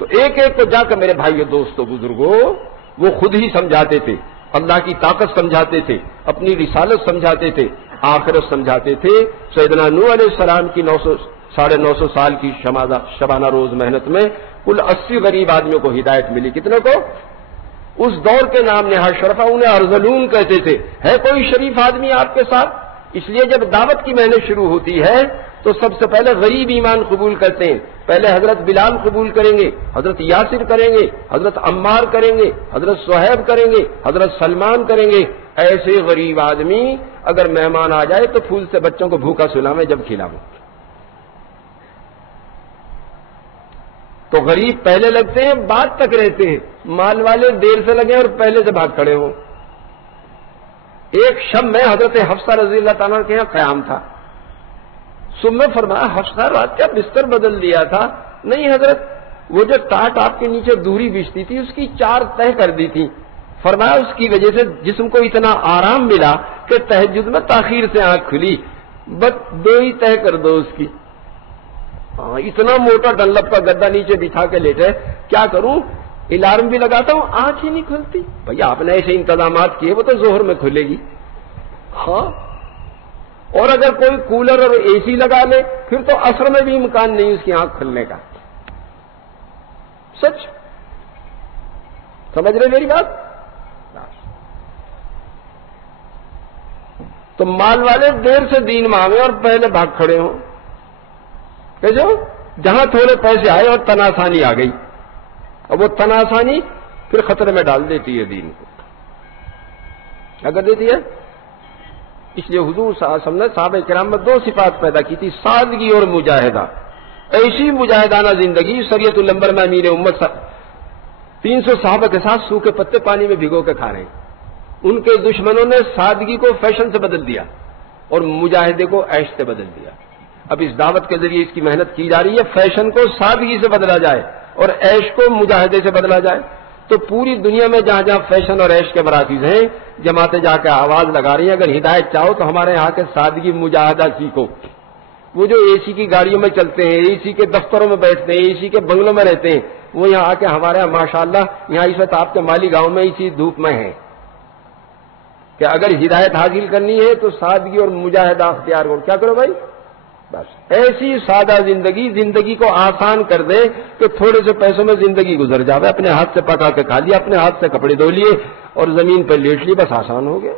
تو ایک ایک کو جا کر میرے بھائیو دوستو بزرگوں وہ خود ہی سمجھاتے تھے، اللہ کی طاقت سمجھاتے تھے، اپنی رسالت سمجھاتے تھے، آخرت سمجھاتے تھے۔ سیدنا نوح علیہ السلام کی 950 سال کی شبانہ روز محنت میں کل 80 غریب آدمیوں کو ہدایت ملی۔ کتنے کو؟ اس دور کے نام نہاد شرفا انہیں ارذلون کہتے تھے۔ ہے کوئی شریف آدمی آپ کے ساتھ؟ اس لیے جب دعوت کی محنت شروع ہوتی ہے تو سب سے پہلے غریب ایمان قبول کرتے ہیں۔ پہلے حضرت بلال قبول کریں گے، حضرت یاسر کریں گے، حضرت عمار کریں گے، حضرت صہیب کریں گے، حضرت سلمان کریں گے۔ ایسے غریب آدمی اگر مہمان آ جائے تو پھول سے بچوں کو بھوکا سلاویں جب کھلاویں۔ تو غریب پہلے لگتے ہیں، بعد تک رہتے ہیں۔ مال والے دیر سے لگے اور پہلے سے بھاگ کھڑے ہوں۔ ایک شب میں حضرت حفصہ رضی اللہ تعالیٰ کے یہاں قیام تھا۔ صبح میں فرمایا حفصہ رات کا بستر بدل دیا تھا؟ نہیں حضرت، وہ جو ٹاٹ آپ کے نیچے دوری بچھتی تھی اس کی 4 تہہ کر دی تھی۔ فرمایا اس کی وجہ سے جسم کو اتنا آرام ملا کہ تہجد میں تاخیر سے آنکھ کھلی، بس 2 ہی تہہ کر دو اس کی۔ اتنا موٹا ڈنلپ کا گدا نیچے بچھا کے لیٹے، کیا کروں؟ الارم بھی لگاتا ہوں آنکھ ہی نہیں کھلتی۔ بھئی آپ نے ایسے انتظامات کیے وہ تو ظہر میں کھلے گی۔ ہاں، اور اگر کوئی کولر اور اے سی لگا لے پھر تو عصر میں بھی امکان نہیں اس کی آنکھ کھلنے کا۔ سچ سمجھ رہے میری بات؟ تو مال والے دیر سے دین مانگے اور پہلے بھاگ کھڑے ہوں کہ جو جہاں تھوڑے پیسے آئے اور تناسانی آ گئی، اور وہ تناسانی پھر خطرے میں ڈال دیتی ہے دین کو۔ کیا کر دیتی ہے؟ اس لیے حضور صلی اللہ علیہ وسلم نے صحابہ کرام میں 2 صفات پیدا کی تھی، سادگی اور مجاہدہ۔ ایسی مجاہدانہ زندگی شریعت الانبر میں امیر امت 300 صحابہ کے ساتھ سوکھے پتے پانی میں بھگو کے کھا رہے ہیں۔ ان کے دشمنوں نے سادگی کو فیشن سے بدل دیا اور مجاہدے کو عیش سے بدل دیا۔ اب اس دعوت کے ذریعے اس کی محنت کی جا رہی ہے، فیشن کو سادگی سے بدلا جائے اور عیش کو مجاہدے سے بدلا جائے۔ تو پوری دنیا میں جہاں جہاں فیشن اور عیش کے مراکز ہیں، جماعتیں جا کے آواز لگا رہی ہیں اگر ہدایت چاہو تو ہمارے یہاں کے سادگی مجاہدہ سیکھو۔ وہ جو اے سی کی گاڑیوں میں چلتے ہیں، اے سی کے دفتروں میں بیٹھتے ہیں، اے سی کے بنگلوں میں رہتے ہیں، وہ یہاں آ کے ہمارے یہاں ماشاءاللہ یہاں اس وقت آپ کے مالی گاؤں میں اسی دھوپ میں ہیں کہ اگر ہدایت حاصل کرنی ہے تو سادگی اور مجاہدہ اختیار کرو۔ کیا کرو بھائی؟ بس ایسی سادہ زندگی کو آسان کر دے کہ تھوڑے سے پیسوں میں زندگی گزر جاوے، اپنے ہاتھ سے پکا کے کھا لیا، اپنے ہاتھ سے کپڑے دھو لیے اور زمین پہ لیٹ لی، بس آسان ہو گیا۔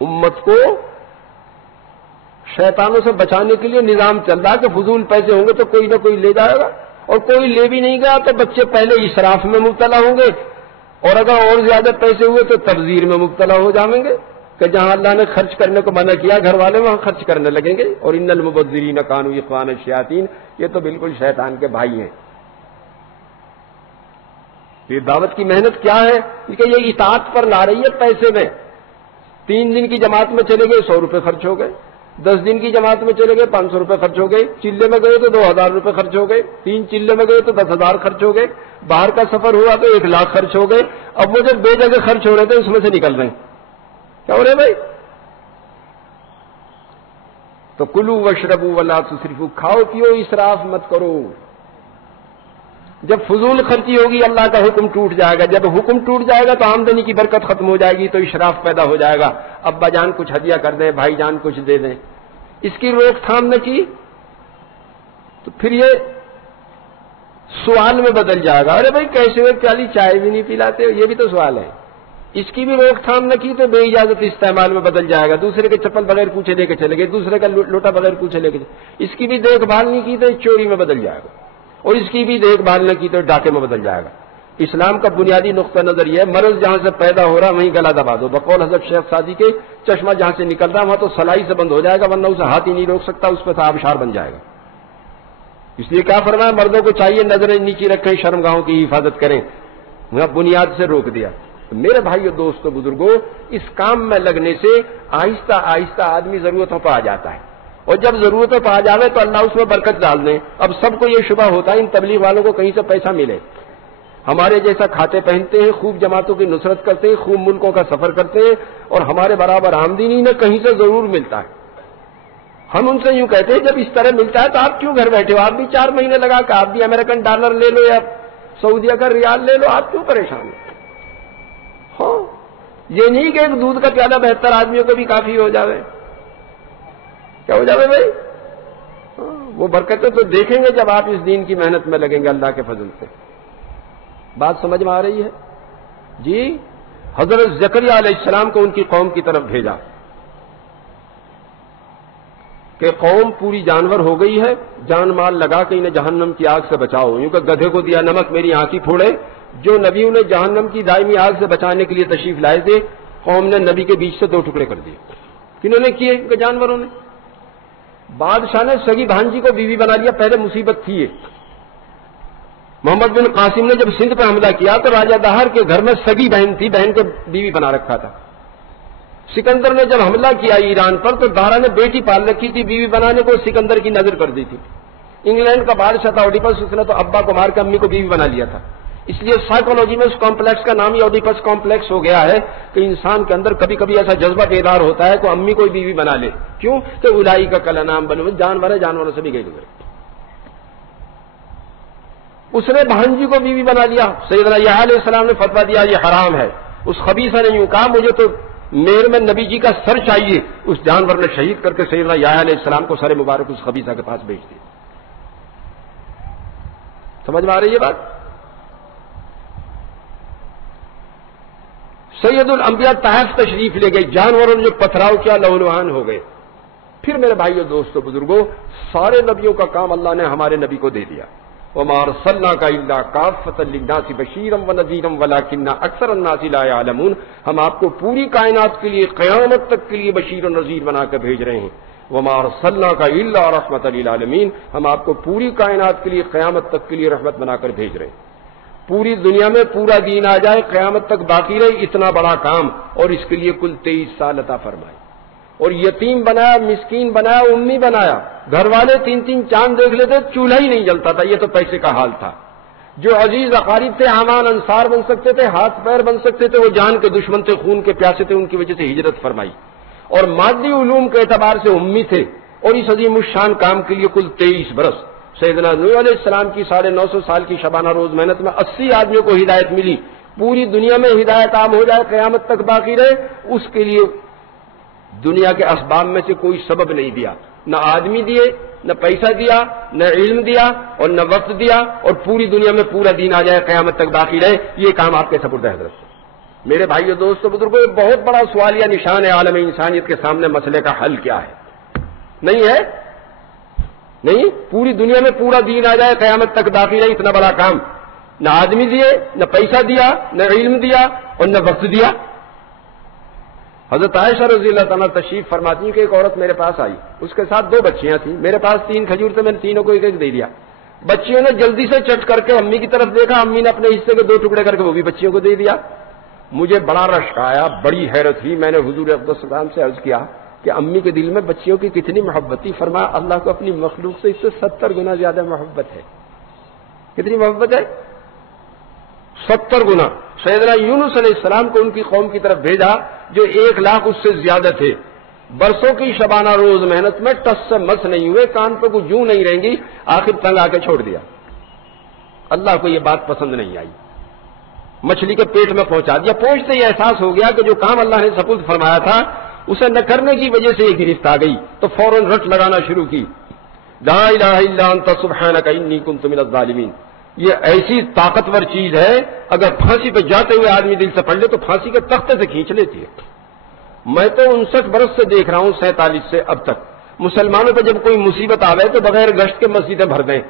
امت کو شیطانوں سے بچانے کے لیے نظام چل رہا ہے کہ فضول پیسے ہوں گے تو کوئی نہ کوئی لے جائے گا، اور کوئی لے بھی نہیں گیا تو بچے پہلے اسراف میں مبتلا ہوں گے، اور اگر اور زیادہ پیسے ہوئے تو تبذیر میں مبتلا ہو جائیں گے کہ جہاں اللہ نے خرچ کرنے کو منع کیا گھر والے وہاں خرچ کرنے لگیں گے۔ اور ان المبذرین کانوا اخوان الشیاطین، یہ تو بالکل شیطان کے بھائی ہیں۔ یہ دعوت کی محنت کیا ہے کہ یہ اطاعت پر لا رہی ہے پیسے میں۔ 3 دن کی جماعت میں چلے گئے 100 روپے خرچ ہو گئے، 10 دن کی جماعت میں چلے گئے 500 روپے خرچ ہو گئے، چلے میں گئے تو 2000 روپے خرچ ہو گئے، 3 چلے میں گئے تو 10,000 خرچ ہو گئے، باہر کا سفر ہوا تو 1 لاکھ خرچ ہو گئے۔ اب وہ جب 2 جگہ خرچ ہو رہے تھے اس میں سے نکل رہے ہیں، کیا ہو رہے بھائی؟ تو کلو واشربوا ولا تسرفوا، کھاؤ پیو اسراف مت کرو۔ جب فضول خرچی ہوگی اللہ کا حکم ٹوٹ جائے گا، جب حکم ٹوٹ جائے گا تو آمدنی کی برکت ختم ہو جائے گی، تو اسراف پیدا ہو جائے گا۔ ابا جان کچھ ہدیہ کر دیں، بھائی جان کچھ دے دیں، اس کی روک تھام نہ کی تو پھر یہ سوال میں بدل جائے گا، ارے بھائی کیسے ہوئے پیالی چائے بھی نہیں پلاتے ہو، یہ بھی تو سوال ہے۔ اس کی بھی روک تھام نہ کی تو بے اجازت استعمال میں بدل جائے گا، دوسرے کے چپل بغیر پوچھے لے کے چلے گئے، دوسرے کا لوٹا بغیر پوچھے لے کے، اس کی بھی دیکھ بھال نہیں کی تو چوری میں بدل جائے گا، اور اس کی بھی دیکھ بھال نہ کی تو ڈاکے میں بدل جائے گا۔ اسلام کا بنیادی نقطہ نظر یہ ہے، مرض جہاں سے پیدا ہو رہا وہیں گلا دبا دو۔ بقول حضرت شیخ سعدی کے چشمہ جہاں سے نکل رہا وہاں تو سلائی سے بند ہو جائے گا، ورنہ اسے ہاتھ ہی نہیں روک سکتا، اس پہ آبشار بن جائے گا۔ اس لیے کیا فرمایا، مردوں کو چاہیے نظریں نیچی رکھیں، شرمگاہوں کی حفاظت کریں، وہاں بنیاد سے روک دیا۔ میرے بھائیو دوستو بزرگوں، اس کام میں لگنے سے آہستہ آہستہ آدمی ضرورتوں پہ آ جاتا ہے، اور جب ضرورتوں پہ آ جاوے تو اللہ اس میں برکت ڈال دیں۔ اب سب کو یہ شبہ ہوتا ہے ان تبلیغ والوں کو کہیں سے پیسہ ملے، ہمارے جیسا کھاتے پہنتے ہیں، خوب جماعتوں کی نصرت کرتے ہیں، خوب ملکوں کا سفر کرتے ہیں، اور ہمارے برابر آمدنی نہ کہیں سے ضرور ملتا ہے۔ ہم ان سے یوں کہتے ہیں جب اس طرح ملتا ہے تو آپ کیوں گھر بیٹھے ہو؟ آپ بھی 4 مہینے لگا کہ آپ بھی امریکن ڈالر لے لو یا سعودیہ کا ریال لے لو، آپ کیوں پریشان ہو؟ ہاں، یہ نہیں کہ ایک دودھ کا پیالہ 72 آدمیوں کو بھی کافی ہو جاوے. کیا ہو جاوے بھائی؟ وہ برکتیں تو دیکھیں گے جب آپ اس دین کی محنت میں لگیں گے اللہ کے فضل سے. بات سمجھ میں آ رہی ہے؟ جی. حضرت زکریا علیہ السلام کو ان کی قوم کی طرف بھیجا کہ قوم پوری جانور ہو گئی ہے، جان مال لگا کے انہیں جہنم کی آگ سے بچاؤ. یوں کہ گدھے کو دیا نمک میری آنکھ ہی پھوڑے. جو نبی انہیں جہنم کی دائمی آگ سے بچانے کے لیے تشریف لائے تھے، قوم نے نبی کے بیچ سے 2 ٹکڑے کر دیے. کنہوں نے کیے؟ کہ جانوروں نے. بادشاہ نے سگی بھانجی کو بیوی بنا لیا. پہلے مصیبت تھی. محمد بن قاسم نے جب سندھ پہ حملہ کیا تو راجہ دہر کے گھر میں سگی بہن تھی، بہن کو بیوی بنا رکھا تھا. سکندر نے جب حملہ کیا ایران پر تو دارا نے بیٹی پال رکھی تھی، بیوی بنانے کو سکندر کی نظر کر دی تھی. انگلینڈ کا بادشاہ تھا اوڈیپس، اس نے تو ابا کو مار کے امی کو بیوی بنا لیا تھا. اس لیے سائیکولوجی میں اس کمپلیکس کا نام ہی اوڈیپس کمپلیکس ہو گیا ہے کہ انسان کے اندر کبھی کبھی ایسا جذبہ بیدار ہوتا ہے کہ امی کو بیوی بنا لے. کیوں؟ کہ الائی کا کلا نام بنو، جانور ہے، جانوروں سے بھی گئے گزرے. اس نے بہنجی کو بیوی بنا لیا. سیدنا یحییٰ علیہ السلام نے فتویٰ دیا یہ حرام ہے. اس خبیثہ نے یوں کہا مجھے تو میر میں نبی جی کا سر چاہیے. اس جانور نے شہید کر کے سیدنا یحییٰ علیہ السلام کو سر مبارک اس خبیثہ کے پاس بھیج دیا. سمجھ میں آ رہی ہے بات؟ سید الانبیاء طائف تشریف لے گئے، جانوروں نے جو پتھراؤ کیا لہولہان ہو گئے. پھر میرے بھائیو دوستو بزرگوں، سارے نبیوں کا کام اللہ نے ہمارے نبی کو دے دیا. وَمَا أَرْسَلْنَاكَ إِلَّا كَافَّةً لِلنَّاسِ بَشِيرًا وَنَذِيرًا وَلَٰكِنَّ أَكْثَرَ النَّاسِ لَا يَعْلَمُونَ. ہم آپ کو پوری کائنات کے لیے قیامت تک کے لیے بشیر و نذیر بنا کر بھیج رہے ہیں. وَمَا أَرْسَلْنَاكَ إِلَّا رَحْمَةً لِلْعَالَمِينَ. ہم آپ کو پوری کائنات کے لیے قیامت تک کے لیے رحمت بنا کر بھیج رہے ہیں. پوری دنیا میں پورا دین آ جائے، قیامت تک باقی رہے، اتنا بڑا کام، اور اس کے لیے کل 23 سال عطا فرمائے. اور یتیم بنایا، مسکین بنایا، امی بنایا. گھر والے 3 چاند دیکھ لیتے، چولہا ہی نہیں جلتا تھا. یہ تو پیسے کا حال تھا. جو عزیز اقارب تھے، حامان انصار بن سکتے تھے، ہاتھ پیر بن سکتے تھے، وہ جان کے دشمن تھے، خون کے پیاسے تھے، ان کی وجہ سے ہجرت فرمائی. اور مادی علوم کے اعتبار سے امی تھے. اور اس عظیم الشان کام کے لیے کل 23 برس. سیدنا نوح علیہ السلام کی 950 سال کی شبانہ روز محنت میں 80 آدمیوں کو ہدایت ملی. پوری دنیا میں ہدایت عام ہو جائے، قیامت تک باقی رہے، اس کے لیے دنیا کے اسباب میں سے کوئی سبب نہیں دیا. نہ آدمی دیے، نہ پیسہ دیا، نہ علم دیا، اور نہ وقت دیا، اور پوری دنیا میں پورا دین آ جائے، قیامت تک باقی رہے. یہ کام آپ کے سپرد ہے حضرت. میرے بھائیو دوستو بزرگوں، یہ بہت بڑا سوالیہ نشان ہے عالم انسانیت کے سامنے. مسئلے کا حل کیا ہے؟ نہیں ہے؟ نہیں. پوری دنیا میں پورا دین آ جائے، قیامت تک باقی رہے، اتنا بڑا کام. نہ آدمی دیے، نہ پیسہ دیا، نہ علم دیا، اور نہ وقت دیا. حضرت عائشہ رضی اللہ تعالیٰ تشریف فرماتی ہیں کہ ایک عورت میرے پاس آئی، اس کے ساتھ 2 بچیاں تھیں. میرے پاس 3 کھجور تھے، میں نے تینوں کو ایک دے دیا. بچیوں نے جلدی سے چٹ کر کے امی کی طرف دیکھا، امی نے اپنے حصے کے 2 ٹکڑے کر کے وہ بھی بچیوں کو دے دیا. مجھے بڑا رشک آیا، بڑی حیرت ہوئی. میں نے حضور افضل السلام سے عرض کیا کہ امی کے دل میں بچیوں کی کتنی محبت تھی. فرمایا اللہ کو اپنی مخلوق سے اس سے 70 گنا زیادہ محبت ہے. کتنی محبت ہے؟ 70 گنا. سیدنا یونس علیہ السلام کو ان کی قوم کی طرف بھیجا جو 1 لاکھ اس سے زیادہ تھے. برسوں کی شبانہ روز محنت میں ٹس سے مس نہیں ہوئے، کان پہ کو جوں نہیں رہیں گی، آخر تنگ آ کے چھوڑ دیا. اللہ کو یہ بات پسند نہیں آئی، مچھلی کے پیٹ میں پہنچا دیا. پہنچتے ہی احساس ہو گیا کہ جو کام اللہ نے سپرد فرمایا تھا اسے نہ کرنے کی وجہ سے یہ گرفت آ گئی. تو فوراً رٹ لگانا شروع کی، لا الہ الا انت سبحانک انی کنت من الظالمین. یہ ایسی طاقتور چیز ہے، اگر پھانسی پہ جاتے ہوئے آدمی دل سے پڑھ لے تو پھانسی کے تختے سے کھینچ لیتی ہے. میں تو 59 برس سے دیکھ رہا ہوں، 47 سے اب تک مسلمانوں پہ جب کوئی مصیبت آوے تو بغیر گشت کے مسجدیں بھر دیں،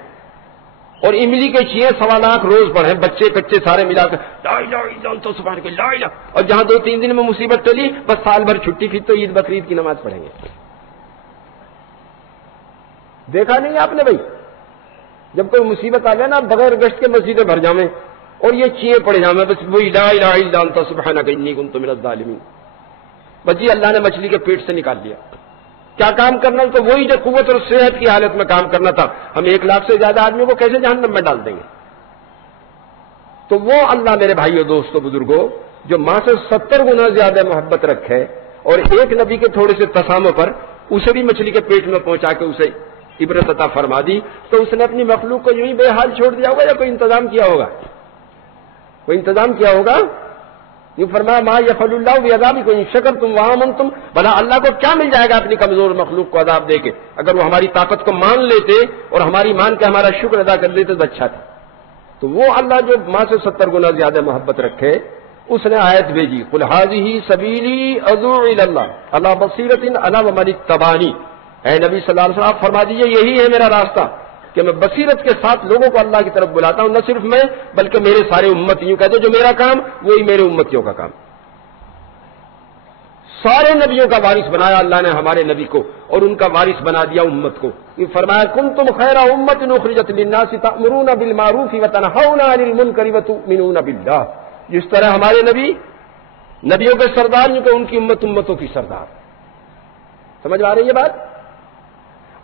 اور املی کے چیئے 1.25 لاکھ روز پڑھیں، بچے کچے سارے ملا کر لا الہ الا انت سبحانک لا الہ. اور جہاں 2-3 دن میں مصیبت چلی، بس سال بھر چھٹی، پھر تو عید بقرعید کی نماز پڑھیں گے. دیکھا نہیں آپ نے بھائی؟ جب کوئی مصیبت آ جائے نا، بغیر گشت کے مسجدیں بھر جاویں اور یہ چیئے پڑے جاویں، بس وہی لا الہ الا انت سبحانک انی کنت من الظالمین. بس جی اللہ نے مچھلی کے پیٹ سے نکال لیا. کیا کام کرنا تو وہی جو قوت اور صحت کی حالت میں کام کرنا تھا. ہم 1 لاکھ سے زیادہ آدمیوں کو کیسے جہنم میں ڈال دیں گے؟ تو وہ اللہ میرے بھائیو دوستو بزرگوں جو ماں سے 70 گنا زیادہ محبت رکھے، اور ایک نبی کے تھوڑے سے تسامح پر اسے بھی مچھلی کے پیٹ میں پہنچا کے اسے عبرت عطا فرما دی، تو اس نے اپنی مخلوق کو یوں ہی بے حال چھوڑ دیا ہوگا یا کوئی انتظام کیا ہوگا؟ کوئی انتظام کیا ہوگا؟ یوں فرمایا ما یفعل اللہ بعذابکم ان شکرتم وآمنتم، بھلا اللہ کو کیا مل جائے گا اپنی کمزور مخلوق کو عذاب دے کے؟ اگر وہ ہماری طاقت کو مان لیتے اور ہماری مان کے ہمارا شکر ادا کر لیتے تو اچھا تھا۔ تو وہ اللہ جو ماں سے 70 گنا زیادہ محبت رکھے، اس نے آیت بھیجی قل ھذہ سبیلی ادعو الی اللہ علی بصیرۃ انا ومن اتبعنی، اے نبی صلی اللہ علیہ وسلم آپ فرما دیجئے یہی ہے میرا راستہ کہ میں بصیرت کے ساتھ لوگوں کو اللہ کی طرف بلاتا ہوں، نہ صرف میں بلکہ میرے سارے امت، یوں کہتے جو میرا کام وہی میرے امتیوں کا کام۔ سارے نبیوں کا وارث بنایا اللہ نے ہمارے نبی کو، اور ان کا وارث بنا دیا امت کو۔ یہ فرمایا کنتم خیر امۃ اخرجت للناس تأمرون بالمعروف وتنہون عن المنکر وتؤمنون باللہ، جس طرح ہمارے نبی نبیوں کے سردار جو کہ ان کی امت امتوں کی سردار۔ سمجھ آ رہی ہے بات؟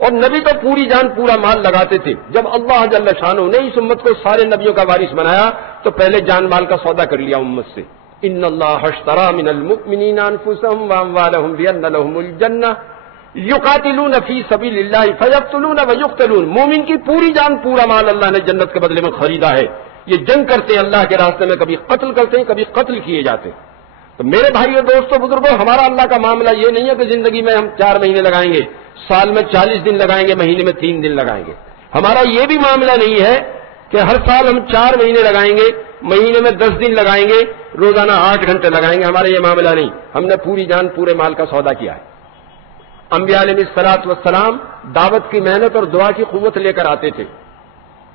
اور نبی تو پوری جان پورا مال لگاتے تھے۔ جب اللہ جل شانہ نے اس امت کو سارے نبیوں کا وارث بنایا تو پہلے جان مال کا سودا کر لیا امت سے۔ ان اللہ اشتری من المؤمنین انفسهم واموالهم بان لهم الجنہ یقاتلون فی سبیل اللہ فیقتلون ویقتلون، مومن کی پوری جان پورا مال اللہ نے جنت کے بدلے میں خریدا ہے۔ یہ جنگ کرتے ہیں اللہ کے راستے میں، کبھی قتل کرتے ہیں کبھی قتل کیے جاتے ہیں۔ تو میرے بھائیو دوستو بزرگوں، ہمارا اللہ کا معاملہ یہ نہیں ہے کہ زندگی میں ہم 4 مہینے لگائیں گے، سال میں 40 دن لگائیں گے، مہینے میں 3 دن لگائیں گے۔ ہمارا یہ بھی معاملہ نہیں ہے کہ ہر سال ہم 4 مہینے لگائیں گے، مہینے میں 10 دن لگائیں گے، روزانہ 8 گھنٹے لگائیں گے۔ ہمارا یہ معاملہ نہیں، ہم نے پوری جان پورے مال کا سودا کیا ہے۔ انبیاء علیہ الصلوۃ والسلام دعوت کی محنت اور دعا کی قوت لے کر آتے تھے۔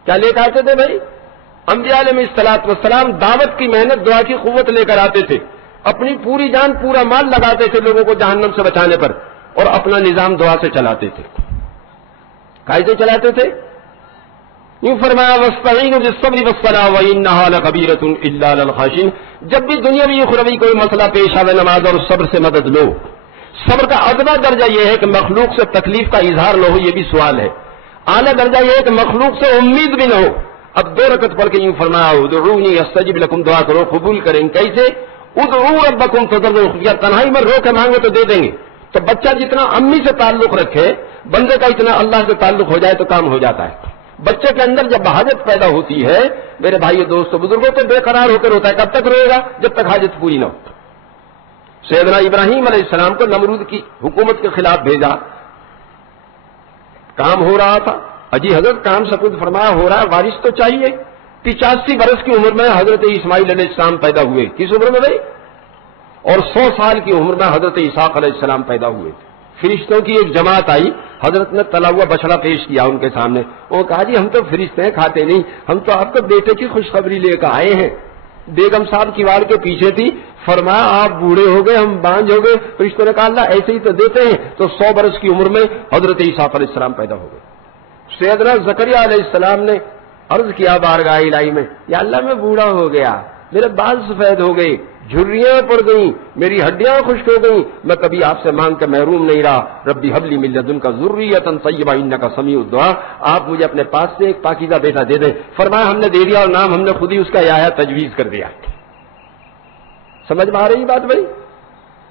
کیا لے کر آتے تھے بھائی؟ انبیاء علیہ الصلوۃ والسلام دعوت کی محنت دعا کی قوت لے کر آتے تھے، اپنی پوری جان پورا مال لگاتے تھے لوگوں کو جہنم سے بچانے پر، اور اپنا نظام دعا سے چلاتے تھے۔ کیسے چلاتے تھے؟ یوں فرمایا وَاسْتَعِينُوا بِالصَّبْرِ وَالصَّلَاةِ وَإِنَّهَا لَكَبِيرَةٌ إِلَّا عَلَى الْخَاشِعِينَ، جب بھی دنیاوی اخروی کوئی مسئلہ پیش آئے نماز اور صبر سے مدد لو۔ صبر کا ادنا درجہ یہ ہے کہ مخلوق سے تکلیف کا اظہار نہ ہو، یہ بھی سوال ہے۔ اعلیٰ درجہ یہ ہے کہ مخلوق سے امید بھی نہ ہو۔ اب 2 رکعت پڑھ کے یوں فرمایا ادعونی استجب لکم، دعا کرو قبول کریں۔ کیسے؟ ادعوا ربکم تضرعا وخفیا، تنہائی میں رو کے مانگے تو دے دیں گے۔ تو بچہ جتنا امی سے تعلق رکھے، بندے کا اتنا اللہ سے تعلق ہو جائے تو کام ہو جاتا ہے۔ بچے کے اندر جب حاجت پیدا ہوتی ہے میرے بھائیو دوستو بزرگوں تو بے قرار ہو کر ہوتا ہے۔ کب تک روئے گا؟ جب تک حاجت پوری نہ ہو۔ سیدنا ابراہیم علیہ السلام کو نمرود کی حکومت کے خلاف بھیجا، کام ہو رہا تھا، اجی حضرت کام سپرد فرمایا ہو رہا ہے، وارث تو چاہیے۔ 85 برس کی عمر میں حضرت اسماعیل علیہ السلام پیدا ہوئے۔ کس عمر میں بھائی؟ اور 100 سال کی عمر میں حضرت اسحاق علیہ السلام پیدا ہوئے۔ فرشتوں کی ایک جماعت آئی، حضرت نے تلا ہوا بچڑا پیش کیا ان کے سامنے۔ وہ کہا جی ہم تو فرشتے ہیں، کھاتے نہیں، ہم تو آپ کے بیٹے کی خوشخبری لے کر آئے ہیں۔ بیگم صاحب کیواڑ کے پیچھے تھی، فرمایا آپ بوڑھے ہو گئے، ہم بانجھ ہو گئے۔ فرشتوں نے کہا اللہ ایسے ہی تو دیتے ہیں۔ تو 100 برس کی عمر میں حضرت اسحاق علیہ السلام پیدا ہو گئے۔ سیدنا زکریا علیہ السلام نے عرض کیا بارگاہ الہی میں، یا اللہ میں بوڑھا ہو گیا، میرے بال سفید ہو گئے، جھریاں پڑ گئیں، میری ہڈیاں خشک ہو گئیں، میں کبھی آپ سے مانگ کے محروم نہیں رہا۔ ربی حب لی من لدنک ذریۃ طیبہ انک سمیع الدعاء، آپ مجھے اپنے پاس سے ایک پاکیزہ بیٹا دے دیں۔ فرمایا ہم نے دے دیا، اور نام ہم نے خود ہی اس کا یحییٰ تجویز کر دیا۔ سمجھ میں آ رہی بات بھائی؟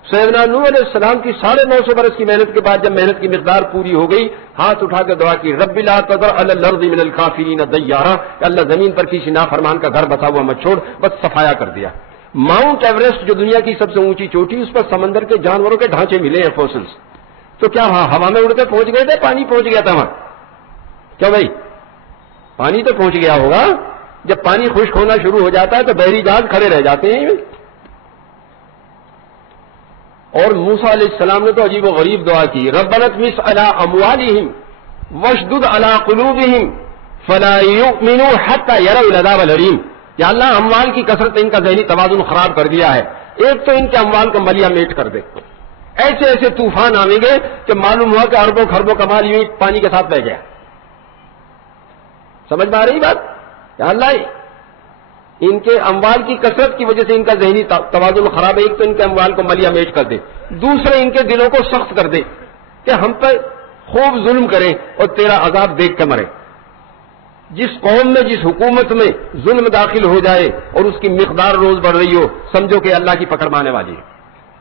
سیدنا نوح علیہ السلام کی 950 برس کی محنت کے بعد جب محنت کی مقدار پوری ہو گئی، ہاتھ اٹھا کے دعا کی رب لا تذر علی الارض من الکافرین دیارا، اللہ زمین پر کسی نافرمان کا گھر بسا ہوا مت چھوڑ، بس صفایا کر دیا۔ ماؤنٹ ایوریسٹ جو دنیا کی سب سے اونچی چوٹی، اس پر سمندر کے جانوروں کے ڈھانچے ملے ہیں، فوسلز۔ تو کیا ہوا میں اڑ کے پہنچ گئے تھے؟ پانی پہنچ گیا تھا وہاں؟ کیا بھائی پانی تو پہنچ گیا ہوگا۔ جب پانی خشک ہونا شروع ہو جاتا ہے تو بحری جہاز کھڑے رہ جاتے ہیں۔ اور موسیٰ علیہ السلام نے تو عجیب و غریب دعا کی، ربنا اطمس علی اموالہم واشدد علی قلوبہم فلا یؤمنوا حتی یروا العذاب الالم، یا اللہ اموال کی کثرت نے ان کا ذہنی توازن خراب کر دیا ہے، ایک تو ان کے اموال کو ملیا میٹ کر دے۔ ایسے ایسے طوفان آئیں گے کہ معلوم ہوا کہ اربوں خربوں کا مال یوں پانی کے ساتھ بہ گیا۔ سمجھ میں آ رہی بات؟ یا اللہ ان کے اموال کی کثرت کی وجہ سے ان کا ذہنی توازن خراب ہے، ایک تو ان کے اموال کو ملیا میٹ کر دے، دوسرے ان کے دلوں کو سخت کر دے کہ ہم پر خوب ظلم کریں اور تیرا عذاب دیکھ کے مرے۔ جس قوم میں جس حکومت میں ظلم داخل ہو جائے اور اس کی مقدار روز بڑھ رہی ہو، سمجھو کہ اللہ کی پکڑ میں آنے والی ہے۔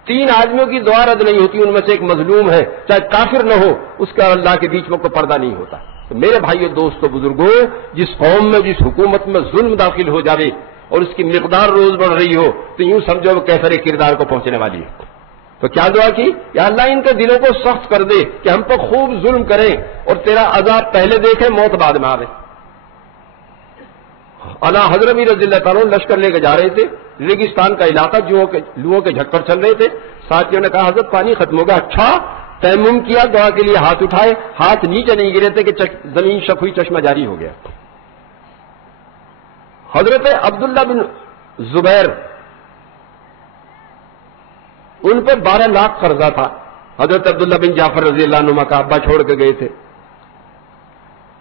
3 آدمیوں کی دعا رد نہیں ہوتی، ان میں سے ایک مظلوم ہے، چاہے کافر نہ ہو، اس کا اللہ کے بیچ میں کوئی پردہ نہیں ہوتا۔ تو میرے بھائیو دوستو بزرگوں، جس قوم میں جس حکومت میں ظلم داخل ہو جاوے اور اس کی مقدار روز بڑھ رہی ہو تو یوں سمجھو وہ کیسر کردار کو پہنچنے والی ہے۔ تو کیا دعا کی؟ یا اللہ ان کے دلوں کو سخت کر دے کہ ہم پر خوب ظلم کریں اور تیرا عذاب پہلے دیکھیں، موت بعد میں آوے۔ اعلیٰ حضرت رضی اللہ تعالیٰ لشکر لے کے جا رہے تھے، ریگستان کا علاقہ، لوہوں کے جھکڑ چل رہے تھے، ساتھیوں نے کہا حضرت پانی ختم ہوگا۔ اچھا، تیمم کیا، دعا کے لیے ہاتھ اٹھائے، ہاتھ نیچے نہیں گرے تھے کہ زمین شک ہوئی، چشمہ جاری ہو گیا۔ حضرت عبداللہ بن زبیر، ان پہ 12 لاکھ قرضہ تھا۔ حضرت عبداللہ بن جعفر رضی اللہ عنہ کا ابا چھوڑ کے گئے تھے،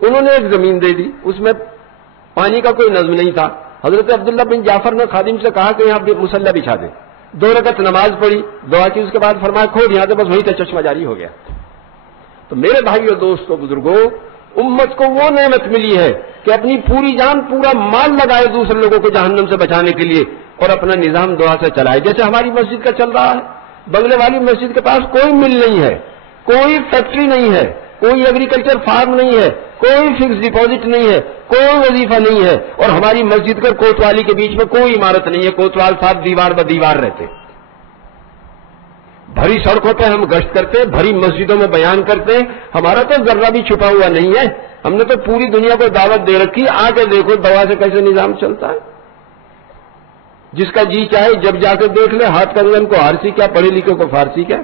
انہوں نے ایک زمین دے دی، اس میں پانی کا کوئی نظم نہیں تھا۔ حضرت عبداللہ بن جعفر نے خادم سے کہا کہ یہاں مصلی بچھا دے، 2 رکعت نماز پڑھی، دعا کی، اس کے بعد فرمایا کھول یہاں سے، بس وہی تو چشمہ جاری ہو گیا۔ تو میرے بھائیو دوستو بزرگوں، امت کو وہ نعمت ملی ہے کہ اپنی پوری جان پورا مال لگائے دوسرے لوگوں کو جہنم سے بچانے کے لیے اور اپنا نظام دعا سے چلائے، جیسے ہماری مسجد کا چل رہا ہے۔ بنگلے والی مسجد کے پاس کوئی مل نہیں ہے، کوئی فیکٹری نہیں ہے، کوئی ایگریکلچر فارم نہیں ہے، کوئی فکس ڈپازٹ نہیں ہے، کوئی وظیفہ نہیں ہے، اور ہماری مسجد کے کوتوالی کے بیچ میں کوئی عمارت نہیں ہے، کوتوال صاحب دیوار ب دیوار رہتے۔ بھری سڑکوں پہ ہم گشت کرتے، بھری مسجدوں میں بیان کرتے، ہمارا تو ذرہ بھی چھپا ہوا نہیں ہے۔ ہم نے تو پوری دنیا کو دعوت دے رکھی، آ کے دیکھو دوا سے کیسے نظام چلتا ہے۔ جس کا جی چاہے جب جا کے دیکھ لے، ہاتھ کنگن کو آرسی کیا، پڑھے لکھے کو فارسی کیا۔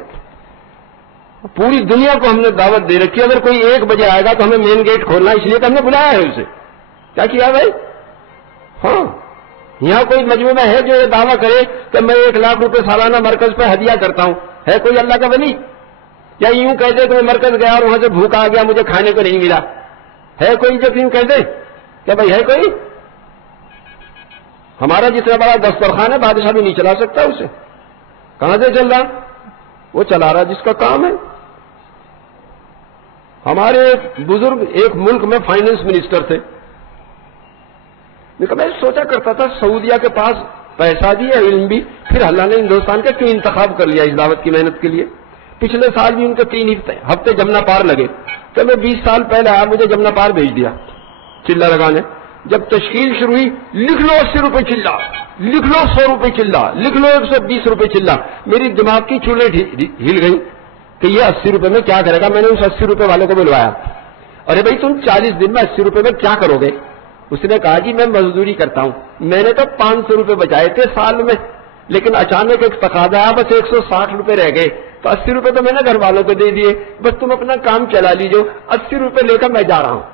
پوری دنیا کو ہم نے دعوت دے رکھی، اگر کوئی 1 بجے آئے گا تو ہمیں مین گیٹ کھولنا، اس لیے کہ ہم نے بلایا ہے اسے۔ کیا کیا بھائی؟ ہاں، یہاں کوئی مجموعہ ہے جو یہ دعویٰ کرے کہ میں 1 لاکھ روپے سالانہ مرکز پہ ہدیہ کرتا ہوں؟ ہے کوئی اللہ کا ولی؟ یا یوں کہہ دے کہ میں مرکز گیا اور وہاں سے بھوکا آ گیا، مجھے کھانے کو نہیں ملا؟ ہے کوئی جو یوں کہہ دے؟ کیا بھائی ہے کوئی؟ ہمارا جتنا بڑا دسترخوان ہے، بادشاہ بھی نہیں چلا سکتا اسے۔ کہاں سے چل رہا؟ وہ چلا رہا جس کا کام ہے۔ ہمارے ایک بزرگ ایک ملک میں فائنانس منسٹر تھے، میں سوچا کرتا تھا سعودیہ کے پاس پیسہ بھی ہے، علم بھی، پھر اللہ نے ہندوستان کا کیوں انتخاب کر لیا اس دعوت کی محنت کے لیے؟ پچھلے سال بھی ان کے 3 ہفتے جمنا پار لگے، تو میں 20 سال پہلے آیا، مجھے جمنا پار بھیج دیا چلہ لگانے۔ جب تشکیل شروع ہوئی، لکھ لو 80 روپے چلہ، لکھ لو 100 روپے چلہ، لکھ لو 120 روپے چلہ۔ میری دماغ کی چولیں ہل گئی کہ یہ 80 روپے میں کیا کرے گا۔ میں نے اس 80 روپے والے کو بلوایا، ارے بھائی تم 40 دن میں 80 روپے میں کیا کرو گے؟ اس نے کہا جی میں مزدوری کرتا ہوں، میں نے تو 500 روپے بچائے تھے سال میں، لیکن اچانک ایک تقاضا آیا، بس 160 روپے رہ گئے، تو 80 روپے تو میں نے گھر والوں کو دے دیے، بس تم اپنا کام چلا لیجو، 80 روپے لے کر میں جا رہا ہوں۔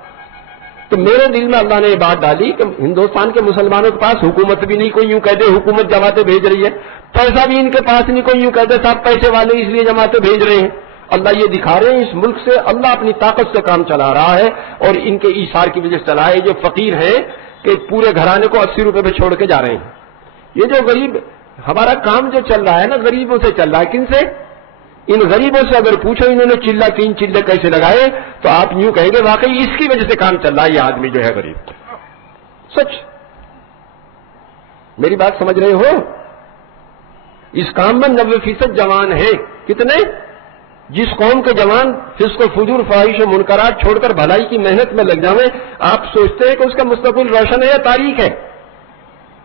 تو میرے دل میں اللہ نے یہ بات ڈالی کہ ہندوستان کے مسلمانوں کے پاس حکومت بھی نہیں، کوئی یوں کہہ دے حکومت جماعتیں بھیج رہی ہے، پیسہ بھی ان کے پاس نہیں، کوئی یوں کہہ دے صاحب پیسے والے اس لیے جماعتیں بھیج رہے ہیں۔ اللہ یہ دکھا رہے ہیں اس ملک سے اللہ اپنی طاقت سے کام چلا رہا ہے، اور ان کے ایثار کی وجہ سے چلا ہے۔ جو فقیر ہیں کہ پورے گھرانے کو 80 روپے پہ چھوڑ کے جا رہے ہیں۔ یہ جو غریب ہمارا کام جو چل رہا ہے نا، غریبوں سے چل رہا ہے۔ کن سے؟ ان غریبوں سے اگر پوچھو انہوں نے چلہ 3 چلے کیسے لگائے، تو آپ یوں کہیں گے واقعی اس کی وجہ سے کام چل رہا ہے، یہ آدمی جو ہے غریب۔ سچ، میری بات سمجھ رہے ہو؟ اس کام میں 90% جوان ہیں۔ کتنے؟ جس قوم کے جوان فسق و فجور، فواہش و منکرات چھوڑ کر بھلائی کی محنت میں لگ جاویں، آپ سوچتے ہیں کہ اس کا مستقبل روشن ہے یا تاریک ہے؟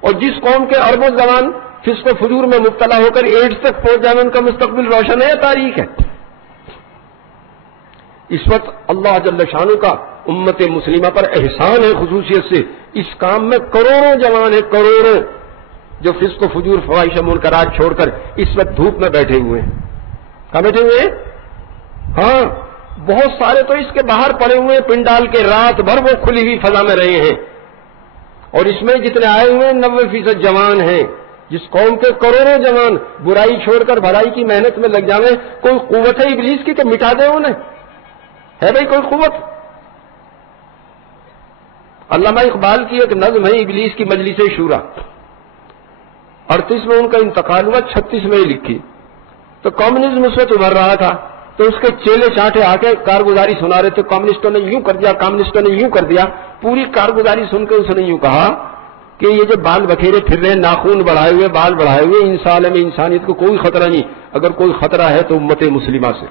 اور جس قوم کے اربوں جوان فسق و فجور میں مبتلا ہو کر ایڈز تک پہنچ جائیں، ان کا مستقبل روشن ہے یا تاریک ہے؟ اس وقت اللہ جل شانہ کا امت مسلمہ پر احسان ہے خصوصیت سے، اس کام میں کروڑوں جوان ہیں، کروڑوں، جو فسق و فجور، فواہش و منکرات چھوڑ کر اس وقت دھوپ میں بیٹھے ہوئے ہیں۔ کہاں بیٹھے ہوئے ہیں؟ ہاں، بہت سارے تو اس کے باہر پڑے ہوئے ہیں پنڈال کے، رات بھر وہ کھلی ہوئی فضا میں رہے ہیں، اور اس میں جتنے آئے ہوئے ہیں 90% جوان ہیں۔ جس قوم کے کروڑوں جوان برائی چھوڑ کر بھلائی کی محنت میں لگ جاویں، کوئی قوت ہے ابلیس کی کہ مٹا دے انہیں؟ ہے بھائی کوئی قوت؟ علامہ اقبال کی ایک نظم ہے ابلیس کی مجلس شورا، 38 میں ان کا انتقال ہوا، 36 میں ہی لکھی۔ تو کمیونزم اس وقت ابھر رہا تھا، تو اس کے چیلے چاٹے آ کے کارگزاری سنا رہے تھے، کمیونسٹوں نے یوں کر دیا، کمیونسٹوں نے یوں کر دیا۔ پوری کارگزاری سن کے اس نے یوں کہا کہ یہ جو بال بکھیرے پھر رہے ہیں، ناخون بڑھائے ہوئے، بال بڑھائے ہوئے، ان سال میں انسانیت کو کوئی خطرہ نہیں، اگر کوئی خطرہ ہے تو امت مسلمہ سے۔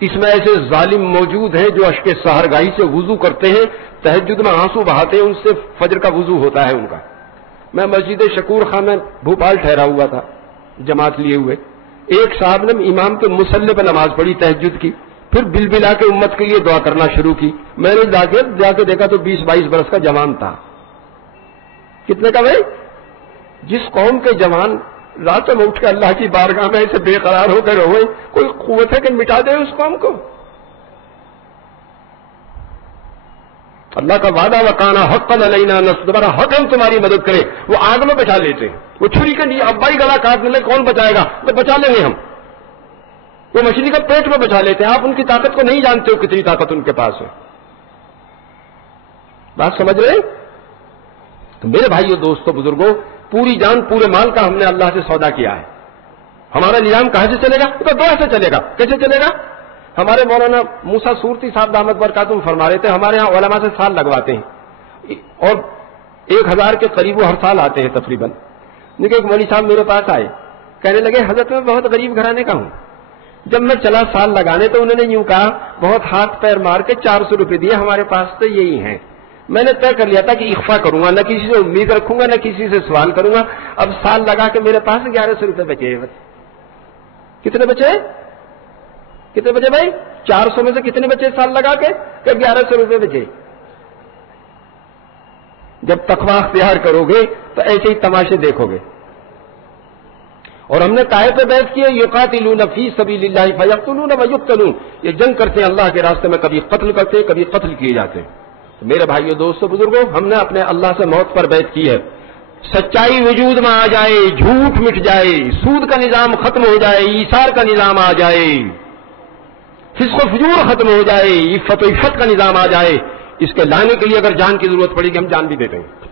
اس میں ایسے ظالم موجود ہیں جو اشک سحرگاہی سے وضو کرتے ہیں، تہجد میں آنسو بہاتے ہیں، ان سے فجر کا وضو ہوتا ہے ان کا۔ میں مسجد شکور خان میں بھوپال ٹھہرا ہوا تھا جماعت لیے ہوئے، ایک صاحب نے امام کے مصلی پہ نماز پڑھی تہجد کی، پھر بل بلا کے امت کے لیے دعا کرنا شروع کی۔ میں نے جا کے دیکھا تو 20-22 برس کا جوان تھا۔ کتنے کا بھائی؟ جس قوم کے جوان راتوں میں اٹھ کے اللہ کی بارگاہ میں ایسے بے قرار ہو کر روئے، کوئی قوت ہے کہ مٹا دے اس قوم کو؟ اللہ کا وعدہ وکانا حقا علینا نصر، حق ہم تمہاری مدد کرے، وہ آگ میں بچا لیتے ہیں، وہ چھری کے لیے ابائی گلا کاٹنے لگے، کون بچائے گا؟ تو بچا لیں گے ہم۔ وہ مچھلی کا پیٹ میں بچا لیتے ہیں، آپ ان کی طاقت کو نہیں جانتے ہو کتنی طاقت ان کے پاس ہے۔ بات سمجھ رہے؟ تو میرے بھائیو دوستو بزرگوں، پوری جان پورے مال کا ہم نے اللہ سے سودا کیا ہے۔ ہمارا نظام کہاں سے چلے گا؟ تو دعا سے چلے گا۔ کیسے چلے گا؟ ہمارے مولانا موسیٰ سورتی صاحب دامت برکاتہم فرما رہے تھے، ہمارے ہاں علماء سے سال لگواتے ہیں اور 1000 کے قریب وہ ہر سال آتے ہیں تقریباً۔ لیکن ایک مولوی صاحب میرے پاس آئے، کہنے لگے حضرت میں بہت غریب گھرانے کا ہوں۔ جب میں چلا سال لگانے تو انہوں نے یوں کہا، بہت ہاتھ پیر مار کے 400 روپے دیے، ہمارے پاس تو یہی ہیں۔ میں نے طے کر لیا تھا کہ اخفا کروں گا، نہ کسی سے امید رکھوں گا، نہ کسی سے سوال کروں گا۔ اب سال لگا کے میرے پاس 1100 روپے بچے۔ بس کتنے بچے؟ کتنے بچے بھائی؟ 400 میں سے کتنے بچے سال لگا کے؟ کہ 1100 روپے بچے۔ جب تقویٰ اختیار کرو گے تو ایسے ہی تماشے دیکھو گے۔ اور ہم نے کائے پہ بیعت کی ہے، یقاتلون فی سبیل اللہ فیقتلون ویقتلون، یہ جنگ کرتے ہیں اللہ کے راستے میں، کبھی قتل کرتے ہیں، کبھی قتل کیے جاتے ہیں۔ تو میرے بھائیو دوستو بزرگوں، ہم نے اپنے اللہ سے موت پر بیعت کی ہے، سچائی وجود میں آ جائے، جھوٹ مٹ جائے، سود کا نظام ختم ہو جائے، ایثار کا نظام آ جائے، فسق و فجور ختم ہو جائے، عفت و عفت کا نظام آ جائے، اس کے لانے کے لیے اگر جان کی ضرورت پڑے گی ہم جان بھی دے دیں گے۔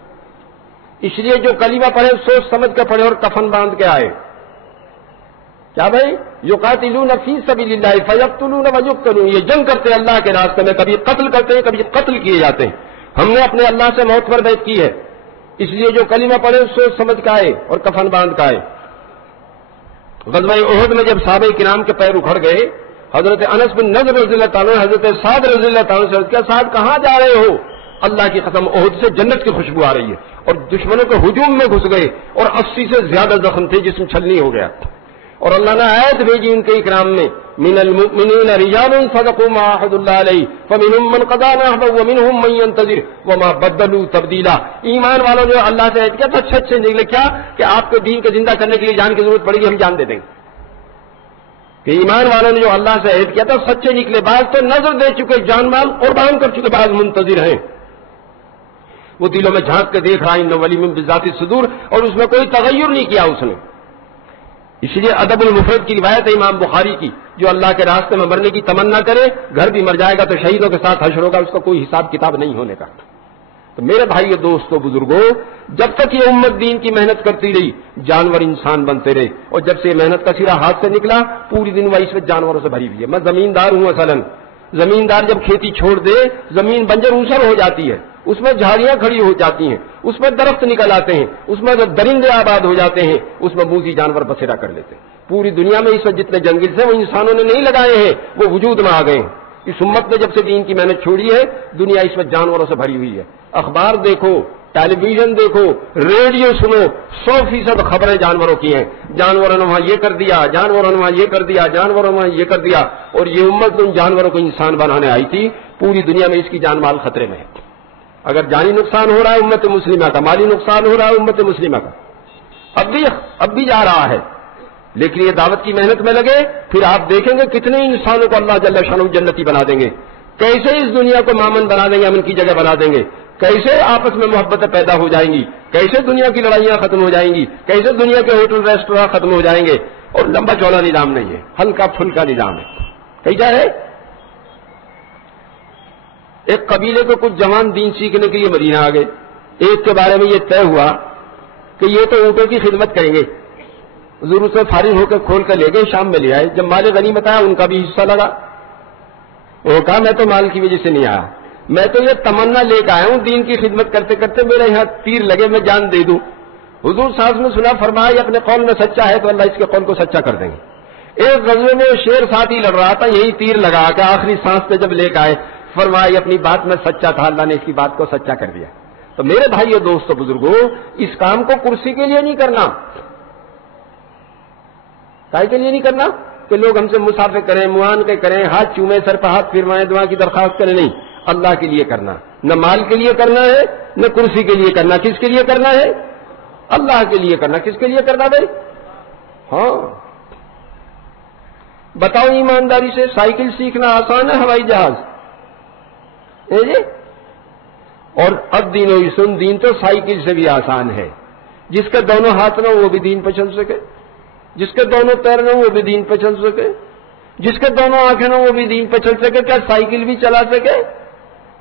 اس لیے جو کلمہ پڑھے سوچ سمجھ کے پڑھے اور کفن باندھ کے آئے۔ کیا بھائی؟ یقاتلون فی سبیل اللہ فیقتلون ویقتلون، یہ جنگ کرتے ہیں اللہ کے راستے میں، کبھی قتل کرتے ہیں، کبھی قتل کیے جاتے ہیں۔ ہم نے اپنے اللہ سے موت پر بیعت کی ہے، اس لیے جو کلمہ پڑھے سوچ سمجھ کے آئے اور کفن باندھ کے آئے۔ غزوہ احد میں جب صحابہ کرام کے پیر اکھڑ گئے، حضرت انس بن نضر رضی اللہ تعالیٰ نے حضرت سعد رضی اللہ تعالیٰ سے عرض کیا، سعد کہاں جا رہے ہو؟ اللہ کی قسم احد سے جنت کی خوشبو آ رہی ہے، اور دشمنوں کے ہجوم میں گھس گئے اور 80 سے زیادہ زخم تھے، جسم چھلنی ہو گیا۔ اور اللہ نے آیت بھیجی ان کے اکرام میں، من المؤمنین رجال صدقوا ما عاهدوا الله علیہ فمنهم من قضى نحبه ومنهم من ينتظر وما بدلوا تبدیلا۔ ایمان والوں جو اللہ سے عہد کیا تو اچھے نکلے، کیا کہ آپ کو دین کو زندہ کرنے کے لیے جان کی ضرورت پڑے گی، ہم جان دے دیں گے۔ کہ ایمان والوں نے جو اللہ سے عہد کیا تھا سچے نکلے، بعض تو نظر دے چکے، جان مال قربان کر چکے، بعض منتظر ہیں، وہ دلوں میں جھانک کے دیکھ رہا ہے، ان ولیم بذات الصدور، اور اس میں کوئی تغیر نہیں کیا اس نے۔ اس لیے ادب المفرد کی روایت ہے امام بخاری کی، جو اللہ کے راستے میں مرنے کی تمنا کرے، گھر بھی مر جائے گا تو شہیدوں کے ساتھ حشر ہوگا، اس کا کوئی حساب کتاب نہیں ہونے کا۔ تو میرے بھائیو دوستو بزرگوں، جب تک یہ امت دین کی محنت کرتی رہی، جانور انسان بنتے رہے، اور جب سے یہ محنت کا سرا ہاتھ سے نکلا، پوری دن وہ اس وقت جانوروں سے بھری ہوئی ہے۔ میں زمیندار ہوں مثلاً، زمیندار جب کھیتی چھوڑ دے، زمین بنجر اوسر ہو جاتی ہے، اس میں جھاڑیاں کھڑی ہو جاتی ہیں، اس میں درخت نکل آتے ہیں، اس میں درندے آباد ہو جاتے ہیں، اس میں موذی جانور بسیرا کر لیتے ہیں۔ پوری دنیا میں اس وقت جتنے جنگل سے وہ انسانوں نے نہیں لگائے ہیں، وہ وجود میں آ گئے ہیں۔ اس امت نے جب سے دین کی محنت چھوڑی ہے، دنیا اس وقت جانوروں سے بھری ہوئی ہے۔ اخبار دیکھو، ٹیلی ویژن دیکھو، ریڈیو سنو، 100% خبریں جانوروں کی ہیں۔ جانوروں نے وہاں یہ کر دیا، جانوروں نے وہاں یہ کر دیا، جانوروں نے وہاں یہ کر دیا، اور یہ امت ان جانوروں کو انسان بنانے آئی تھی۔ پوری دنیا میں اس کی جان مال خطرے میں ہے۔ اگر جانی نقصان ہو رہا ہے امت مسلمہ کا، مالی نقصان ہو رہا ہے امت مسلمہ کا، اب بھی جا رہا ہے، لیکن یہ دعوت کی محنت میں لگے، پھر آپ دیکھیں گے کتنے انسانوں کو اللہ جل شانہ جنتی بنا دیں گے، کیسے اس دنیا کو مامن بنا دیں گے، امن کی جگہ بنا دیں گے، کیسے آپس میں محبتیں پیدا ہو جائیں گی، کیسے دنیا کی لڑائیاں ختم ہو جائیں گی، کیسے دنیا کے ہوٹل ریسٹوراں ختم ہو جائیں گے۔ اور لمبا چوڑا نظام نہیں ہے، ہلکا پھلکا نظام ہے۔ کہیں جا رہے ایک قبیلے کو کچھ جوان دین سیکھنے کے لیے مدینہ آ گئے۔ ایک کے بارے میں یہ طے ہوا کہ یہ تو اونٹوں کی خدمت کریں گے، ضرور سے فارغ ہو کے کھول کر لے گئے، شام میں لے آئے۔ جب مال غنیمت آیا ان کا بھی حصہ لگا، وہ کہا میں تو مال کی وجہ سے نہیں آیا، میں تو یہ تمنا لے کے آیا ہوں دین کی خدمت کرتے کرتے میرے یہاں تیر لگے میں جان دے دوں. حضور صاحب نے سنا فرمایا یہ اپنے قول میں سچا ہے تو اللہ اس کے قول کو سچا کر دیں گے. ایک غزوے میں شیر ساتھ ہی لڑ رہا تھا, یہی تیر لگا کے آخری سانس پہ جب لے کے آئے فرمایا اپنی بات میں سچا تھا, اللہ نے اس کی بات کو سچا کر دیا. تو میرے بھائیو دوستو بزرگوں, اس کام کو کرسی کے لیے نہیں کرنا. کائے کے لیے نہیں کرنا کہ لوگ ہم سے مسافے کریں, معانقے کریں, ہاتھ چومیں, سر پہ ہاتھ پھروائیں, دعا کی درخواست کریں. نہیں, اللہ کے لیے کرنا. نہ مال کے لیے کرنا ہے نہ کرسی کے لیے کرنا. کس کے لیے کرنا ہے؟ اللہ کے لیے کرنا. کس کے لیے کرنا بھائی؟ ہاں بتاؤ ایمانداری سے, سائیکل سیکھنا آسان ہے ہوائی جہاز؟ اور اب دین و سن, دین تو سائیکل سے بھی آسان ہے. جس کے دونوں ہاتھ نہ وہ بھی دین پہ چل سکے, جس کے دونوں پیر نہ وہ بھی دین پہ چل سکے, جس کے دونوں آنکھیں نہ وہ بھی دین پہ چل سکے. کیا سائیکل بھی چلا سکے؟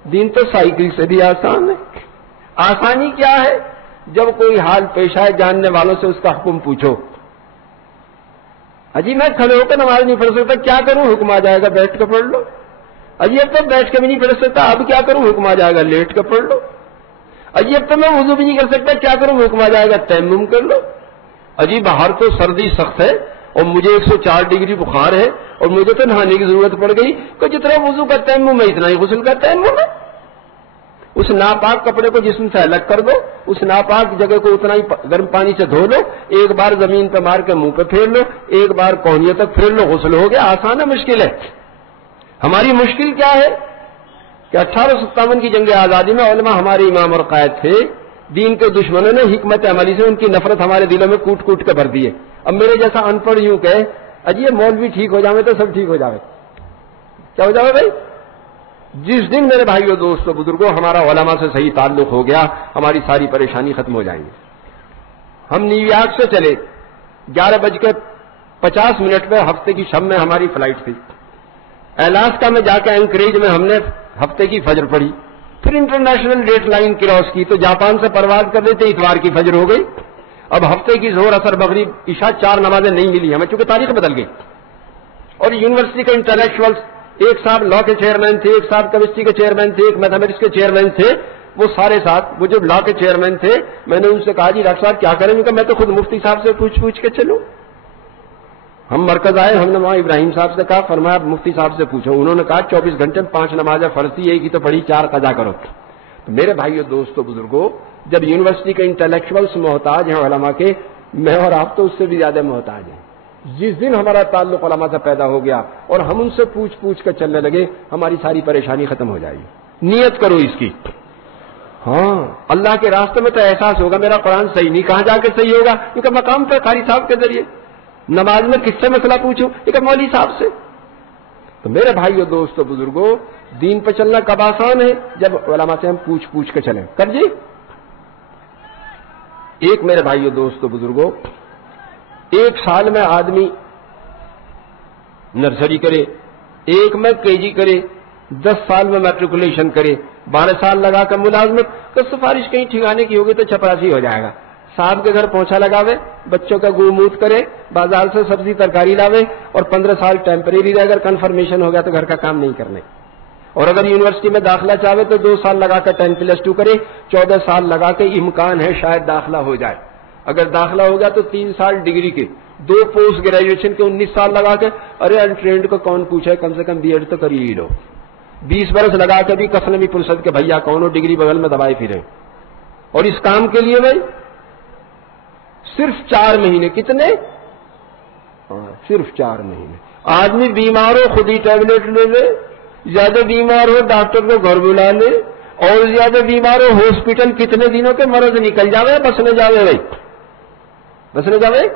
دین تو سائیکل سے بھی آسان ہے. آسانی کیا ہے؟ جب کوئی حال پیش آئے جاننے والوں سے اس کا حکم پوچھو. اجی میں کھڑے ہو کر نماز نہیں پڑھ سکتا, کیا کروں؟ حکم آ جائے گا بیٹھ کے پڑھ لو. اجی اب تو بیٹھ کے بھی نہیں پڑھ سکتا, اب کیا کروں؟ حکم آ جائے گا لیٹ کے پڑھ لو. اجی اب تو میں وضو بھی نہیں کر سکتا, کیا کروں؟ حکم آ جائے گا تیمم کر لو. اجی باہر تو سردی سخت ہے اور مجھے 104 ڈگری بخار ہے اور مجھے تو نہانے کی ضرورت پڑ گئی, کہ جتنا وضو کا تیمم ہے اتنا ہی غسل کا تیمم ہے. اس ناپاک کپڑے کو جسم سے الگ کر دو, اس ناپاک جگہ کو اتنا ہی گرم پانی سے دھو لو, ایک بار زمین پہ مار کے منہ پہ پھیر لو, ایک بار کوہنیوں تک پھیر لو, غسل ہو گیا. آسان ہے مشکل ہے؟ ہماری مشکل کیا ہے کہ 1857 کی جنگ آزادی میں علماء ہمارے امام اور قائد تھے. دین کے دشمنوں نے حکمت عملی سے ان کی نفرت ہمارے دلوں میں کوٹ کوٹ کے بھر دیے. اب میرے جیسا ان پڑھ یوں کہ اجی یہ مولوی ٹھیک ہو جاوے تو سب ٹھیک ہو جاوے. کیا ہو جاوے بھائی؟ جس دن میرے بھائیو دوستو بزرگوں ہمارا علماء سے صحیح تعلق ہو گیا, ہماری ساری پریشانی ختم ہو جائیں گی. ہم نیو یارک سے چلے 11:50 پہ, ہفتے کی شب میں ہماری فلائٹ تھی. الاسکا میں جا کے اینکریج میں ہم نے ہفتے کی فجر پڑھی, پھر انٹرنیشنل ڈیٹ لائن کراس کی تو جاپان سے پرواز کر رہے تھے, اتوار کی فجر ہو گئی. اب ہفتے کی ظہر اثر مغرب عشاء 4 نمازیں نہیں ملی ہمیں, چونکہ تاریخ بدل گئی. اور یونیورسٹی کے انٹلیکچوئلس, ایک صاحب لا کے چیئرمین تھے, ایک صاحب کیمسٹری کے چیئرمین تھے, ایک میتھمیٹکس کے چیئرمین تھے, وہ سارے ساتھ. وہ جو لا کے چیئرمین تھے میں نے ان سے کہا جی ڈاکٹر صاحب کیا کریں گے؟ میں تو خود مفتی صاحب سے پوچھ کے چلوں. ہم مرکز آئے, ہم نے وہاں ابراہیم صاحب سے کہا, فرمایا مفتی صاحب سے پوچھو. انہوں نے کہا 24 گھنٹے میں 5 نمازیں فرض تھی, ایک ہی تو پڑھی, 4 قضا کرو. تو میرے بھائیو دوستو بزرگوں, جب یونیورسٹی کے انٹلیکچوئلس محتاج ہیں علماء کے, میں اور آپ تو اس سے بھی زیادہ محتاج ہیں. جس دن ہمارا تعلق علماء سے پیدا ہو گیا اور ہم ان سے پوچھ کر چلنے لگے, ہماری ساری پریشانی ختم ہو جائے گی. نیت کرو اس کی. ہاں اللہ کے راستے میں تو احساس ہوگا میرا قرآن صحیح نہیں, کہاں جا کے صحیح ہوگا؟ کیونکہ مقام پہ قاری صاحب کے ذریعے. نماز میں کس سے مسئلہ پوچھوں؟ کہ مولوی صاحب سے. تو میرے بھائیو دوستو بزرگوں, دین پہ چلنا کب آسان ہے؟ جب علماء سے ہم پوچھ کے چلیں. کر جی ایک میرے بھائیو دوستو بزرگوں, 1 سال میں آدمی نرسری کرے, 1 میں KG کرے, 10 سال میں میٹریکولیشن کرے, 12 سال لگا کر ملازمت, تو سفارش کہیں ٹھکانے کی ہوگی تو چپراسی ہو جائے گا. صاحب کے گھر پہنچا لگاوے, بچوں کا گو موت کرے, بازار سے سبزی ترکاری لاوے, اور 15 سال ٹیمپریری رہے, اگر کنفرمیشن ہو گیا تو گھر کا کام نہیں کرنے. اور اگر یونیورسٹی میں داخلہ چاہے تو 2 سال لگا کر 10+2 کرے, 14 سال لگا کے امکان ہے شاید داخلہ ہو جائے. اگر داخلہ ہو گیا تو 3 سال ڈگری کے, 2 پوسٹ گریجویشن کے 19 سال لگا کے. ارے انٹرینڈ کو کون پوچھے, کم سے کم B.Ed تو کر ہی لو. 20 برس لگا کے بھی کفن بھی پرسد کے بھیا کون ہو, ڈگری بغل میں دبائے پھرے. اور اس کام کے لیے بھائی صرف 4 مہینے. کتنے؟ صرف 4 مہینے. آدمی بیمار ہو خود ہی ٹیبلٹ لے لے, زیادہ بیمار ہو ڈاکٹر کو گھر بلا لے, اور زیادہ بیمار ہو ہاسپٹل کتنے دنوں کے مرض نکل جاوے, بسنے جاوے بھائی, بسنے جاوے.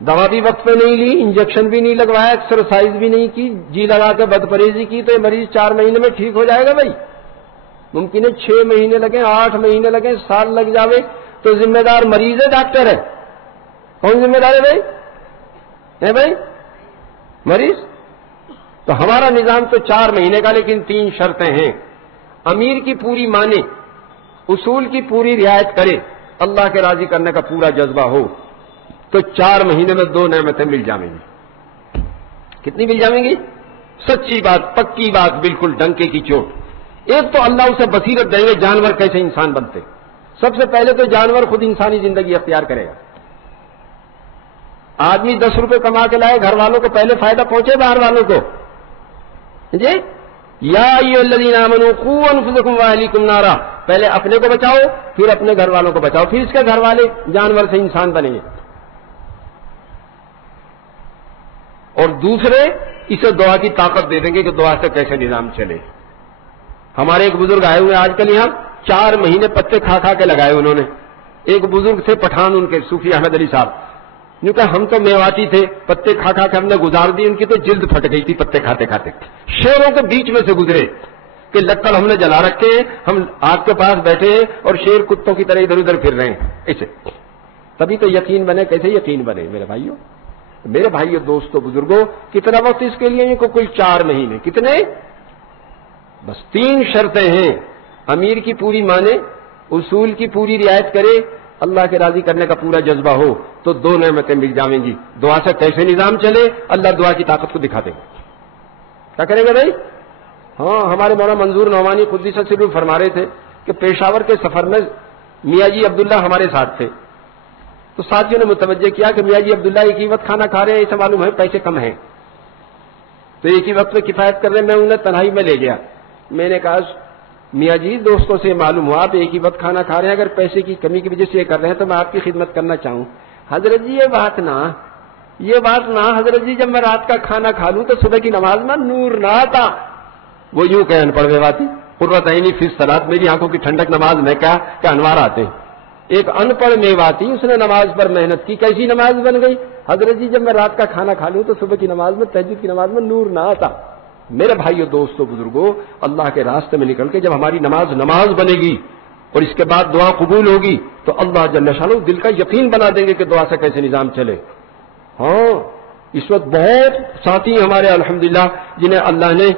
دوا بھی وقت پہ نہیں لی, انجیکشن بھی نہیں لگوایا, ایکسرسائز بھی نہیں کی, جی لگا کے بد پرہیزی کی, تو یہ مریض 4 مہینے میں ٹھیک ہو جائے گا بھائی؟ ممکن ہے 6 مہینے لگیں, 8 مہینے لگیں, سال لگ جاوے. تو ذمہ دار مریض ہے ڈاکٹر ہے؟ کون ذمہ دار ہے بھائی؟ ہے بھائی مریض. تو ہمارا نظام تو 4 مہینے کا, لیکن 3 شرطیں ہیں. امیر کی پوری مانے, اصول کی پوری رعایت کرے, اللہ کے راضی کرنے کا پورا جذبہ ہو, تو 4 مہینے میں 2 نعمتیں مل جائیں گی. کتنی مل جائیں گی؟ سچی بات، پکی بات، بالکل ڈنکے کی چوٹ۔ ایک تو اللہ اسے بصیرت دیں گے جانور کیسے انسان بنتے۔ سب سے پہلے تو جانور خود انسانی زندگی اختیار کرے گا۔ آدمی 10 روپے کما کے لائے، گھر والوں کو پہلے فائدہ پہنچے، باہر والوں کو جی یا ایھا الذین آمنوا قوا انفسکم واہلیکم نارا، پہلے اپنے کو بچاؤ، پھر اپنے گھر والوں کو بچاؤ، پھر اس کے گھر والے جانور سے انسان بنیں گے۔ اور دوسرے اسے دعا کی طاقت دے دیں گے کہ دعا سے کیسے نظام چلے۔ ہمارے ایک بزرگ آئے ہوئے آج کل یہاں، 4 مہینے پتے کھا کھا کے لگائے انہوں نے۔ ایک بزرگ تھے پٹھان، ان کے صوفی احمد علی صاحب، جو کہ ہم تو میواتی تھے، پتے کھا کھا کے ہم نے گزار دی، ان کی تو جلد پھٹ گئی تھی پتے کھاتے کھاتے۔ شیروں کے بیچ میں سے گزرے کہ لکڑ ہم نے جلا رکھے ہیں، ہم آگ کے پاس بیٹھے ہیں اور شیر کتوں کی طرح ادھر ادھر پھر رہے ہیں ایسے۔ تبھی تو یقین بنے۔ کیسے یقین بنے میرے بھائیو دوستو بزرگوں؟ کتنا وقت اس کے لیے؟ کوئی 4 مہینے۔ کتنے؟ بس 3 شرطیں ہیں۔ امیر کی پوری مانے، اصول کی پوری رعایت کرے، اللہ کے راضی کرنے کا پورا جذبہ ہو، تو 2 نعمتیں مل جائیں گی۔ دعا سے کیسے نظام چلے، اللہ دعا کی طاقت کو دکھا دے گا۔ کیا کریں گے بھائی؟ ہاں، ہمارے مولانا منظور نعمانی قدس سرہ فرما رہے تھے کہ پیشاور کے سفر میں میاں جی عبداللہ ہمارے ساتھ تھے، تو ساتھیوں نے متوجہ کیا کہ میاں جی عبداللہ ایک ہی وقت کھانا کھا رہے ہیں، اسے معلوم ہے پیسے کم ہیں، تو ایک ہی وقت میں کفایت کر رہے ہیں۔ میں انہیں تنہائی میں لے گیا، میں نے کہا میاں جی دوستوں سے معلوم ہوا آپ ایک ہی وقت کھانا کھا رہے ہیں، اگر پیسے کی کمی کی وجہ سے یہ کر رہے ہیں تو میں آپ کی خدمت کرنا چاہوں۔ حضرت جی یہ بات نہ حضرت جی، جب میں رات کا کھانا کھا لوں تو صبح کی نماز میں نور نہ آتا۔ وہ یوں کہ ان پڑھ میواتی قرۃ عینی فی الصلاۃ، میری آنکھوں کی ٹھنڈک نماز میں کیا کہ انوار آتے۔ ایک ان پڑھ میواتی، اس نے نماز پر محنت کی، کیسی نماز بن گئی؟ حضرت جی جب میں رات کا کھانا کھا لوں تو صبح کی نماز میں، تہجد کی نماز میں نور نہ آتا۔ میرے بھائیو دوستو بزرگوں، اللہ کے راستے میں نکل کے جب ہماری نماز بنے گی اور اس کے بعد دعا قبول ہوگی تو اللہ جل شانہ دل کا یقین بنا دیں گے کہ دعا سے کیسے نظام چلے۔ ہاں، اس وقت بہت ساتھی ہمارے الحمدللہ جنہیں اللہ نے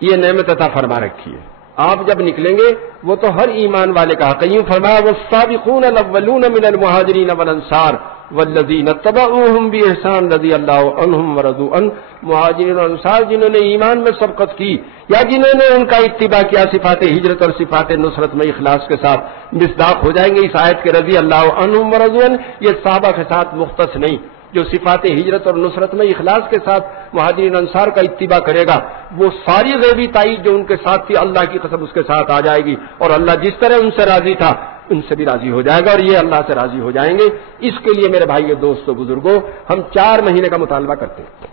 یہ نعمت عطا فرما رکھی ہے۔ آپ جب نکلیں گے وہ تو ہر ایمان والے کا حق ہے۔ یوں فرمایا والسابقون الاولون من المہاجرین والانصار والذین اتبعوہم بإحسان رضی اللہ عنہم ورضوا عنہ، مہاجرین اور انصار جنہوں نے ایمان میں سبقت کی یا جنہوں نے ان کا اتباع کیا، صفات ہجرت اور صفات نصرت میں اخلاص کے ساتھ مصداق ہو جائیں گے اس آیت کے رضی اللہ عنہم ورضوا عنہ۔ یہ صحابہ کے ساتھ مختص نہیں، جو صفات ہجرت اور نصرت میں اخلاص کے ساتھ مہاجرین انصار کا اتباع کرے گا، وہ ساری غیبی تائید جو ان کے ساتھ تھی، اللہ کی قسم اس کے ساتھ آ جائے گی، اور اللہ جس طرح ان سے راضی تھا ان سے بھی راضی ہو جائے گا، اور یہ اللہ سے راضی ہو جائیں گے۔ اس کے لیے میرے بھائیو دوستو بزرگوں، ہم 4 مہینے کا مطالبہ کرتے ہیں۔